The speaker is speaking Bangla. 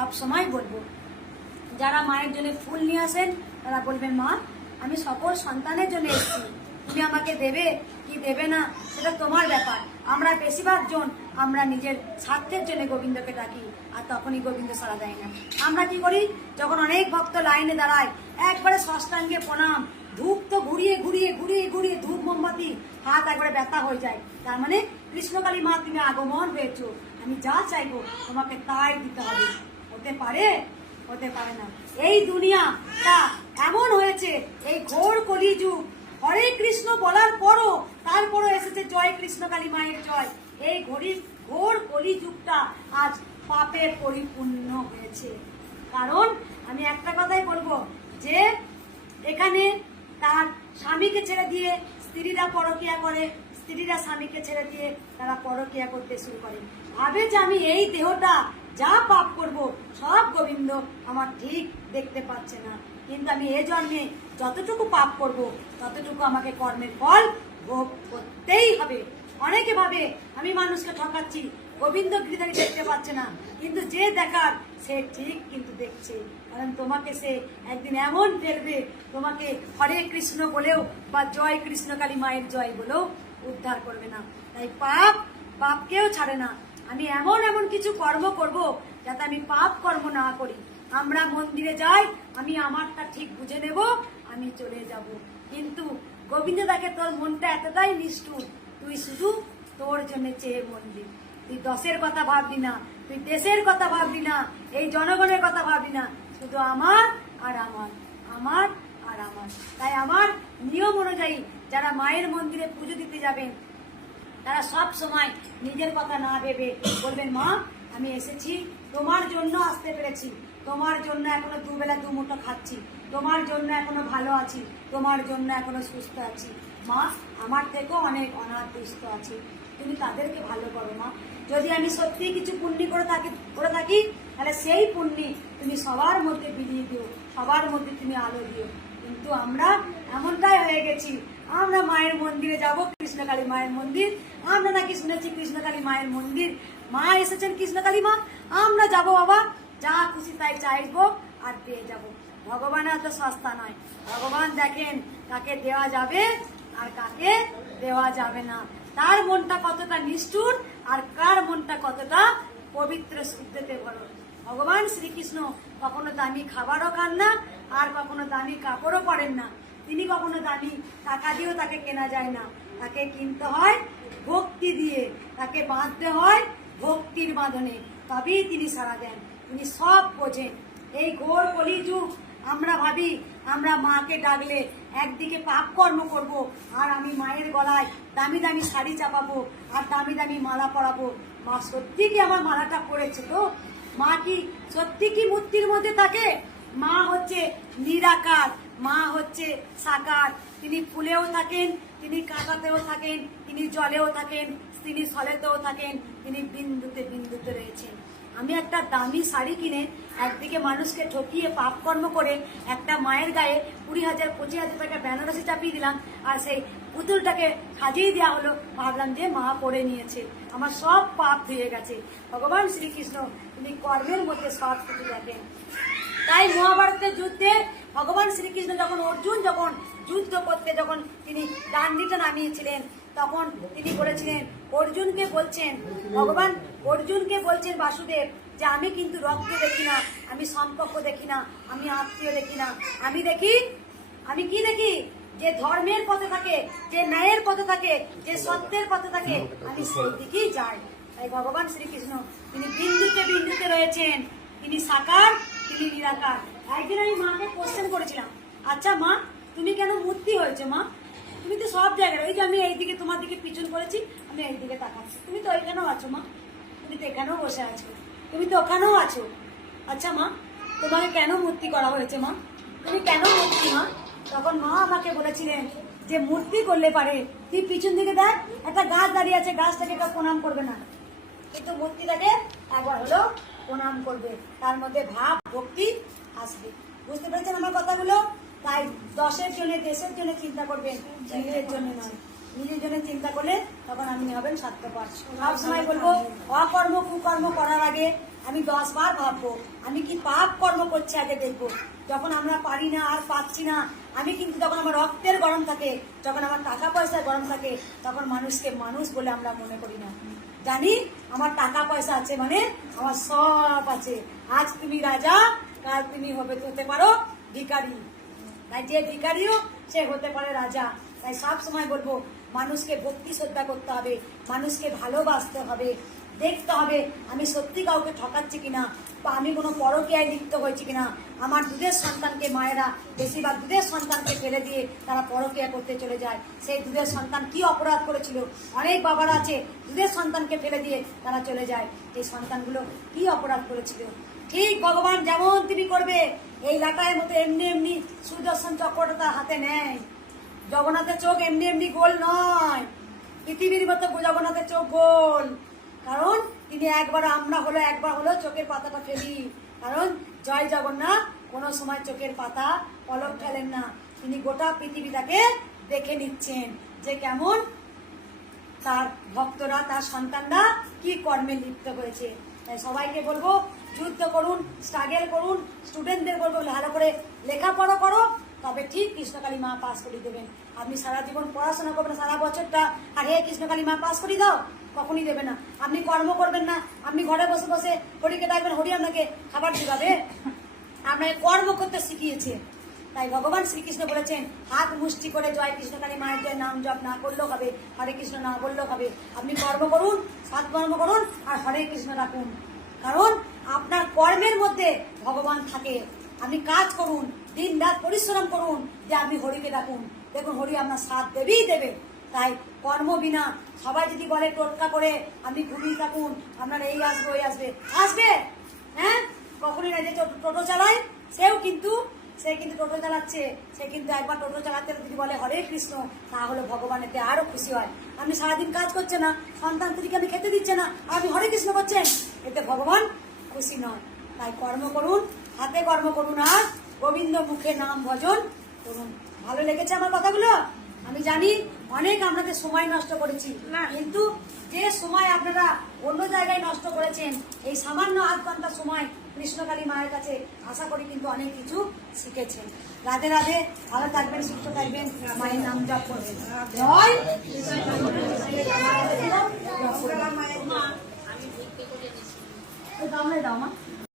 সব সময় বলবো, যারা মায়ের জন্য ফুল নিয়ে আসেন তারা বলবেন, মা আমি সকল সন্তানের জন্য এসেছি, তুমি আমাকে দেবে কি দেবে না সেটা তোমার ব্যাপার। আমরা বেশিরভাগ জন আমরা নিজের স্বার্থের জন্য গোবিন্দকে ডাকি, আর তখনই গোবিন্দ সাড়া দেয় না। আমরা কি করি, যখন অনেক ভক্ত লাইনে দাঁড়ায় একবারে ষষ্ঠাঙ্গে প্রণাম, ধূপ তো ঘুরিয়ে ঘুরিয়ে ঘুরিয়ে ঘুরিয়ে ধূপ মোমবাতি হাত একবারে ব্যথা হয়ে যায়। তার মানে কৃষ্ণকালী মা তুমি আগমন হয়েছো, আমি যা চাইবো তোমাকে তাই দিতে হবে। হতে পারে? হতে পারে না। এই দুনিয়াটা এমন হয়েছে, এই ঘোর কলিযুগ, হরে কৃষ্ণ বলার পরও তারপরও এসেছে জয় কৃষ্ণকালী মায়ের জয়। এই ঘোর কলিযুগটা আজ পাপে পরিপূর্ণ হয়েছে। কারণ আমি একটা কথাই বলবো, যে এখানে তার স্বামীকে ছেড়ে দিয়ে স্ত্রীরা পরকিয়া করে, স্ত্রীরা স্বামীকে ছেড়ে দিয়ে তারা পরকিয়া করতে শুরু করে। ভাবে যে আমি এই দেহটা যা পাপ করব সব গোবিন্দ আমার ঠিক দেখতে পাচ্ছে না, কিন্তু আমি এ জন্মে যতটুকু পাপ করব ততটুকু আমাকে কর্মের ফল ভোগ করতেই হবে। অনেকে ভাবে আমি মানুষকে ঠকাচ্ছি, গোবিন্দ গিরিধারী দেখতে পাচ্ছে না, কিন্তু যে দেখার সে ঠিক কিন্তু দেখছে। কারণ তোমাকে সে একদিন এমন ফেলবে, তোমাকে হরে কৃষ্ণ বলেও বা জয় কৃষ্ণকালী মায়ের জয় বলেও উদ্ধার করবে না। তাই পাপকেও ছাড়ে না। আমি এমন এমন কিছু কর্ম করব যাতে আমি পাপ কর্ম না করি। আমরা মন্দিরে যাই, আমি আমারটা ঠিক বুঝে নেব, আমি চলে যাব। কিন্তু গোবিন্দ দেখে তোর মনটা এতটাই নিষ্ঠুর, তুই শুধু তোর জন্য চেয়ে মন্দির, তুই দশের কথা ভাববি না, তুই দেশের কথা ভাববি না, এই জনগণের কথা ভাববি না, শুধু আমার আর আমার, আমার আর আমার। তাই আমার নিয়ম অনুযায়ী যারা মায়ের মন্দিরে পুজো দিতে যাবেন তারা সব সময় নিজের কথা না ভেবে বলবেন, মা আমি এসেছি তোমার জন্য, আসতে পেরেছি তোমার জন্য, এখনো দুবেলা দুমুঠো খাচ্ছি, তোমার জন্য এখনো ভালো আছি, তোমার জন্য এখনো সুস্থ আছি। মা আমার থেকেও অনেক অনাথ দুস্থ আছে, তুমি তাদেরকে ভালো করো মা। যদি আমি সত্যি কিছু পুণ্যি করে থাকি তাহলে সেই পুণ্যি তুমি সবার মধ্যে বিলিয়ে দিও, সবার মধ্যে তুমি আলো দিও। কিন্তু আমরা এমনটাই হয়ে গেছি, আমরা মায়ের মন্দিরে যাব, কৃষ্ণকালী মায়ের মন্দির, আমরা নাকি শুনেছি কৃষ্ণকালী মায়ের মন্দির, মা এসেছেন কৃষ্ণকালী মা, আমরা যাব বাবা, যা খুশি তাই চাইবো আর পেয়ে যাব। ভগবান এত সস্তা নয়, ভগবান দেখেন কাকে দেওয়া যাবে আর কাকে দেওয়া যাবে না, তার মনটা কতটা নিষ্ঠুর আর কার মনটা কতটা পবিত্র শুদ্ধতে ভরো। ভগবান শ্রীকৃষ্ণ কখনো দামি খাবারও খান না, আর কখনো দামি কাপড়ও পরেন না। তিনি কখনো দামি টাকা দিয়েও তাকে কেনা যায় না, তাকে কিনতে হয় ভক্তি দিয়ে, তাকে বাঁধতে হয় ভক্তির বাঁধনে, তবেই তিনি সাড়া দেন, তিনি সব বোঝেন। এই ঘোর কলিযুগ আমরা ভাবি আমরা মাকে ডাকলে একদিকে পাপ কর্ম করব, আর আমি মায়ের গলায় দামি দামি শাড়ি চাপাবো আর দামি দামি মালা পরাবো। মা সত্যি কি আমার মালাটা পড়েছে তো? মা কি সত্যি কি মূর্তির মধ্যে থাকে? মা হচ্ছে নিরাকার, মা হচ্ছে সাকার, তিনি ফুলেও থাকেন, তিনি কাঁটাতেও থাকেন, তিনি জলেও থাকেন, তিনি স্থলেতেও থাকেন, তিনি বিন্দুতে বিন্দুতে রয়েছেন। আমি একটা দামি শাড়ি কিনে একদিকে মানুষকে ঠকিয়ে পাপ কর্ম করে একটা মায়ের গায়ে 20,000 25,000 টাকা বেনারসি চাপিয়ে দিলাম, আর সেই পুতুলটাকে সাজিয়ে দেওয়া হলো, ভাবলাম যে মা পরে নিয়েছে, আমার সব পাপ ধুয়ে গেছে। ভগবান শ্রীকৃষ্ণ তিনি কর্মের মধ্যে সব কিছু দেখেন। তাই মহাভারতের যুদ্ধে ভগবান শ্রীকৃষ্ণ যখন অর্জুন যখন যুদ্ধ করতে যখন তিনি ডান্ডিটা নামিয়েছিলেন, তখন তিনি বলেছিলেন অর্জুনকে বলছেন, ভগবান অর্জুনকে বলছেন বাসুদেব, যে আমি কিন্তু রক্ত দেখি না, আমি সম্পর্ক দেখি না, আমি আত্মীয় দেখি না, আমি কি দেখি? যে ধর্মের পথে থাকে, যে ন্যায়ের পথে থাকে, যে সত্যের পথে থাকে, আমি সেই দিকেই যাই। তাই ভগবান শ্রীকৃষ্ণ তিনি বিন্দুতে বিন্দুতে রয়েছেন, তিনি সাকার, তিনি নিরাকার। একদিন আমি মাকে কোশ্চেন করেছিলাম, আচ্ছা মা তুমি কেন মূর্তি হয়েছে মা? তুমি তো সব জায়গায়, ওই যে আমি এইদিকে তোমার দিকে পিছন করেছি, আমি এইদিকে তাকাচ্ছি, তুমি তো ওইখানেও আছো মা, তুমি তো এখানেও বসে আছো, তুমি তো ওখানেও আছো। আচ্ছা মা তোমাকে কেন মূর্তি করা হয়েছে মা? তুমি কেন মূর্তি মা? তখন মা আমাকে বলেছিলেন যে মূর্তি করলে পারে তুই পিছন দিকে দেখ, একটা গাছ দাঁড়িয়ে আছে, গাছটাকে কেউ প্রণাম করবে না, কিন্তু মূর্তিটাকে একবার হলো প্রণাম করবে, তার মধ্যে ভাব ভক্তি আসবে। বুঝতে পেরেছেন আমার কথাগুলো? তাই দশের জন্য দেশের জন্য চিন্তা করবেন, নিজের জন্য নয়। নিজের জন্য চিন্তা করলে তখন আপনি হবেন স্বার্থপর। সব সময় বলবো অকর্ম কুকর্ম করার আগে আমি 10 বার ভাববো আমি কি পাপ কর্ম করছি, আগে দেখবো। যখন আমরা পারি না আর পাচ্ছি না, আমি কিন্তু যখন আমার রক্তের গরম থাকে, যখন আমার টাকা পয়সার গরম থাকে, তখন মানুষকে মানুষ বলে আমরা মনে করি না। জানি আমার টাকা পয়সা আছে মানে আমার সব আছে। আজ তুমি রাজা, কাল তুমি হতে পারো ভিখারি। তাই যে ভিখারিও সে হতে পারে রাজা। তাই সব সময় বলবো মানুষকে ভক্তি শ্রদ্ধা করতে হবে, মানুষকে ভালোবাসতে হবে, দেখতে হবে আমি সত্যি কাউকে ঠকাচ্ছি কিনা, বা আমি কোনো পরকীয়ায় লিপ্ত হয়েছি কিনা। আমার দুধের সন্তানকে মায়েরা বেশিরভাগ দুধের সন্তানকে ফেলে দিয়ে তারা পরকীয়া করতে চলে যায়। সেই দুধের সন্তান কি অপরাধ করেছিল? অনেক বাবারা আছে দুধের সন্তানকে ফেলে দিয়ে তারা চলে যায়। এই সন্তানগুলো কি অপরাধ করেছিল? ঠিক ভগবান যেমন তুমি করবে, এই লাটায়ের মতো এমনি এমনি সুদর্শন চক্রটা তার হাতে নেয়। জগন্নাথের চোখ এমনি এমনি গোল নয়, পৃথিবীর মতো জগন্নাথের চোখ গোল। কারণ তিনি একবার হলো চোখের পাতাটা ফেলি। কারণ জয় জগন্নাথ কোনো সময় চোখের পাতা পলক ফেলেন না। তিনি গোটা পৃথিবীটাকে দেখে নিচ্ছেন যে কেমন তার ভক্তরা, তার সন্তানরা কি কর্মে লিপ্ত হয়েছে। তাই সবাইকে বলবো যুদ্ধ করুন, স্ট্রাগল করুন। স্টুডেন্টদের বলবো ভালো করে লেখাপড়া করো, তবে ঠিক কৃষ্ণকালী মা পাস করিয়ে দেবেন। আপনি সারা জীবন পড়াশোনা করবেন সারা বছরটা, আর হে কৃষ্ণকালী মা পাস করিয়ে দাও, কখনই দেবে না। আপনি কর্ম করবেন না, আপনি ঘরে বসে বসে হরিকে ডাকবেন, হরি আপনাকে খাবার দিবে। আপনাকে কর্ম করতে শিখিয়েছে। তাই ভগবান শ্রীকৃষ্ণ বলেছেন হাত মুষ্টি করে জয় কৃষ্ণকালী মায়ের জয় নাম জপ না করলেও হবে, হরে কৃষ্ণ না বললেও হবে। আপনি কর্ম করুন, সৎকর্ম করুন, আর হরে কৃষ্ণ রাখুন। কারণ আপনার কর্মের মধ্যে ভগবান থাকে। আপনি কাজ করুন, দিন রাত পরিশ্রম করুন, যে আপনি হরিকে ডাকুন, দেখুন হরি আপনার সাথ দেবেই দেবে। তাই কর্ম বিনা সবাই যদি বলে টোটকা করে আপনি ঘুমিয়ে থাকুন, আপনার এই আসবে ওই আসবে, আসবে হ্যাঁ কখনই না। যে টোটো চালায় সে কিন্তু টোটো চালাচ্ছে, সে কিন্তু একবার টোটো চালাতে যদি বলে হরে কৃষ্ণ, তাহলে ভগবান এতে আরো খুশি হয়। আপনি সারাদিন কাজ করছে না, সন্তান স্ত্রীকে আপনি খেতে দিচ্ছে না, আর আপনি হরে কৃষ্ণ করছেন, এতে ভগবান খুশি নয়। তাই কর্ম করুন, হাতে কর্ম করুন, আর গোবিন্দ মুখে নাম ভজন করুন। ভালো লেগেছে আমার কথাগুলো? আমি জানি অনেক আপনাদের সময় নষ্ট করেছি, কিন্তু যে সময় আপনারা অন্য জায়গায় নষ্ট করেছেন, এই সামান্য আধ ঘন্টা সময় কৃষ্ণকালী মায়ের কাছে আশা করি কিন্তু অনেক কিছু শিখেছেন। রাধে রাধে, ভালো থাকবেন, সুস্থ থাকবেন, মায়ের নাম জপ করবেন। জয় দাও মা।